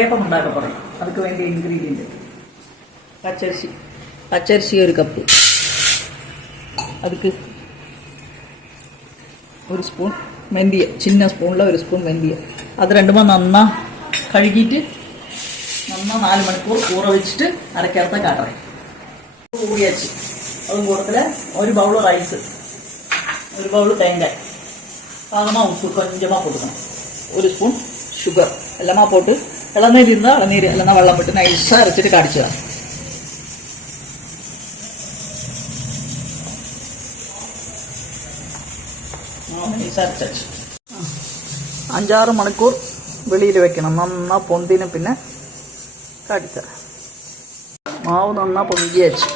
വെള്ളയപ്പം ഉണ്ടാക്കാൻ പറയും. അതൊക്കെ വേണ്ട ഇൻഗ്രീഡിയൻറ്റ്: പച്ചരിശി 1 കപ്പ്, அதுக்கு 1 സ്പൂൺ വെന്തിയ, ചിന്ന സ്പൂണിൽ 1 സ്പൂൺ വെന്തിയ. അത് രണ്ടുമ്പോൾ നന്നാ കഴുകിയിട്ട് 4 മണിക്കൂർ ഊറ വെച്ചിട്ട് അരക്കകത്ത കാട്ടറേ ഊറിയാச்சு. അതും കൂട്ടത്തിൽ 1 ബൗൾ റൈസ്, 1 ബൗൾ தேங்காய், பாகமாக உப்பு கொஞ்சமாக போட்டுக்கணும், 1 ஸ்பூன் சுகர் எல்லாமே போட்டு இளநீர் இருந்தால் இளநீர், இல்லைன்னா வெள்ளம் போட்டு நைஸாக அரைச்சிட்டு காடிச்சிடலாம். നൈസാ അരച്ചു 5-6 മണിക്കൂർ വെളിയിൽ വെക്കണം. നന്നാ പൊന്തിന് പിന്നെ കാടിച്ച മാവ് നന്നാ പൊന്തി വെച്ച്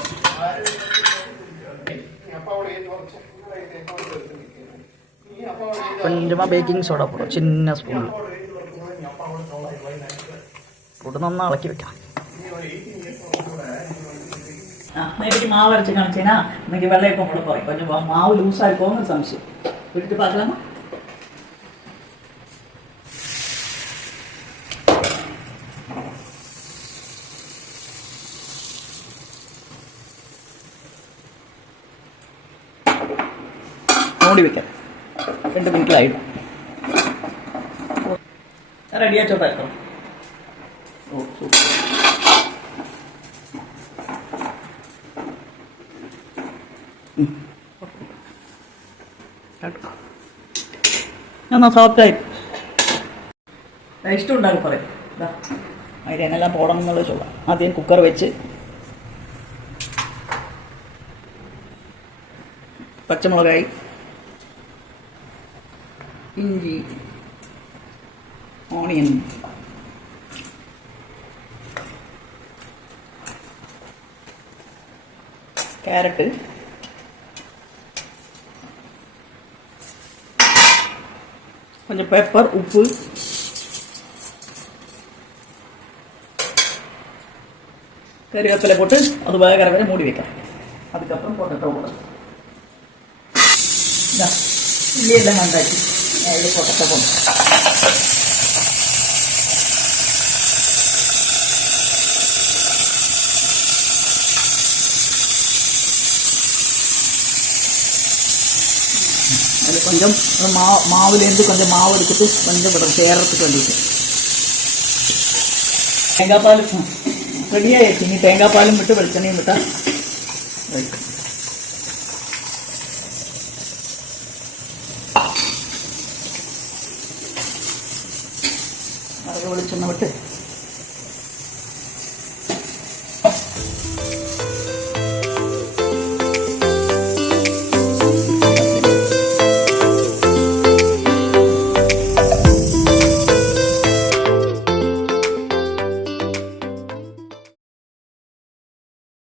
கொஞ்சமாக பேக்கிங் சோடா போடும், சின்ன ஸ்பூனில் போட்டு நல்லா இളക്കി வைக்கலாம். இன்னைக்கு மாவு அரைச்சி காமிச்சேன்னா இன்னைக்கு வெள்ளையப்பம் கூட போகிறேன். கொஞ்சம் மாவு லூஸாக இருக்கும்னு சமைச்சு விட்டு பார்க்கலாமா? மூடி வைக்க 2 மினிட்ல ஆயிடும். ரெடியா சோட்டா இருக்கும். ஓ சூப்பர். എന്നാ സോഫ്റ്റായി ടേസ്റ്റ് ഉണ്ടാക്കി പറയും. ഇതാ അതിനെല്ലാം പോടണം എന്നുള്ളത് ചൊല്ലാം. ആദ്യം കുക്കർ വെച്ച് പച്ചമുളകായി, ഇഞ്ചി, ഓണിയൻ, ക്യാരറ്റ്, கொஞ்சம் பெப்பர், உப்பு, கறிவேப்பிலை போட்டு அது வேகிற வரை மூடி வைக்கலாம். அதுக்கப்புறம் பொட்டேட்டோ போடணும். இல்லையெல்லாம் நண்டாச்சு பொட்டேட்டோ போடணும். அதில் கொஞ்சம் மாவுலேருந்து கொஞ்சம் மாவு எடுத்துட்டு கொஞ்சம் விடும் சேரத்துக்கு வேண்டிட்டு. தேங்காய் பால் ரெடியாகிடுச்சு. நீ தேங்காய் பாலும் விட்டு வெളിച്ചെണ്ണയും விட்டா ரைட். அது வெളിച്ചെണ്ണ விட்டு